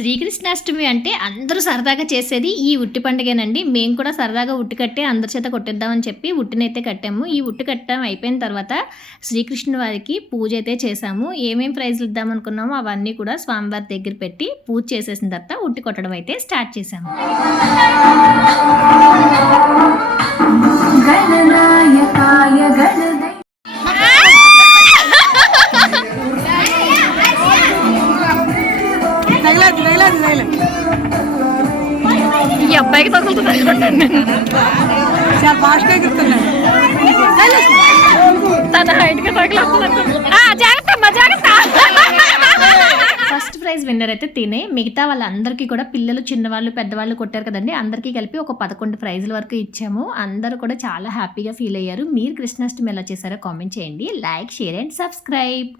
శ్రీకృష్ణాష్టమి అంటే అందరూ సరదాగా చేసేది ఈ ఉట్టి పండుగేనండి. మేము కూడా సరదాగా ఉట్టి కట్టి అందరి చేత కొట్టిద్దామని చెప్పి ఉట్టినైతే కట్టాము. ఈ ఉట్టి కట్టడం అయిపోయిన తర్వాత శ్రీకృష్ణుని వారికి పూజ అయితే చేశాము. ఏమేం ప్రైజ్లు ఇద్దామనుకున్నామో అవన్నీ కూడా స్వామివారి దగ్గర పెట్టి పూజ చేసేసిన తర్వాత ఉట్టి కొట్టడం అయితే స్టార్ట్ చేశాము. ఈ అబ్బాయికి తగులుతుంది తన హైట్గా ఫస్ట్ ప్రైజ్ విన్నర్ అయితే తినే. మిగతా వాళ్ళందరికీ కూడా పిల్లలు, చిన్నవాళ్ళు, పెద్దవాళ్ళు కొట్టారు కదండి. అందరికీ కలిపి ఒక 11 ప్రైజుల వరకు ఇచ్చాము. అందరూ కూడా చాలా హ్యాపీగా ఫీల్ అయ్యారు. మీరు కృష్ణాష్టమి ఎలా చేశారో కామెంట్ చేయండి. Like, share and subscribe.